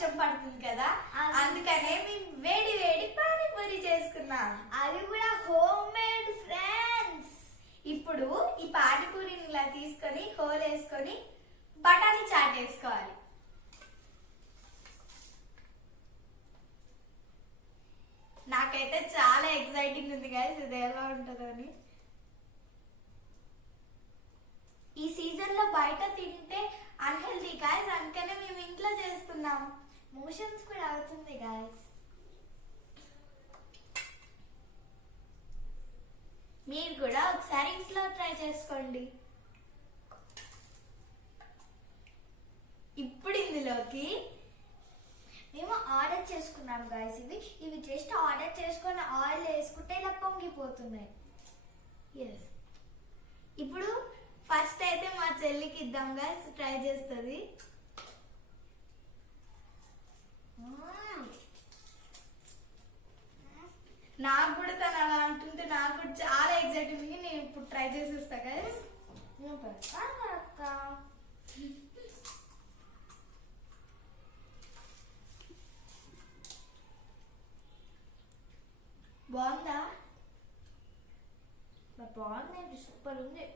వర్షం పడుతుంది కదా, అందుకనే మేము వేడి వేడి పానీపూరి చేసుకున్నాం. అది కూడా హోమ్ మేడ్ ఫ్రెండ్స్. ఇప్పుడు ఈ పానీపూరిని ఇలా తీసుకొని హోల్ వేసుకొని బఠానీ చాట్ వేసుకోవాలి. నాకైతే చాలా ఎక్సైటింగ్ ఉంది గైస్, ఇది ఎలా ఉంటుందో అని. ఈ సీజన్ లో బయట తింటే అన్హెల్దీ గైస్, అందుకనే మేము ఇంట్లో చేసుకున్నాం. మోషన్స్ కూడా అవుతుంది గైస్. మీరు కూడా ఒకసారి ఇంట్లో ట్రై చేసుకోండి. ఇప్పుడు ఇందులోకి మేము ఆర్డర్ చేసుకున్నాం గైస్. ఇవి జస్ట్ ఆర్డర్ చేసుకొని ఆయిల్ వేసుకుంటే ఇలా పొంగిపోతున్నాయి. ఎస్, ఇప్పుడు ఫస్ట్ అయితే మా చెల్లికి ఇద్దాం గైస్, ట్రై చేస్తుంది. నాకు కూడా తను అలా అంటుంటే నాకు కూడా చాలా ఎక్సైటింగ్ ఉంది. నేను ఇప్పుడు ట్రై చేసేస్తా గైస్. బాగుందా? బాగుంది, సూపర్ ఉంది.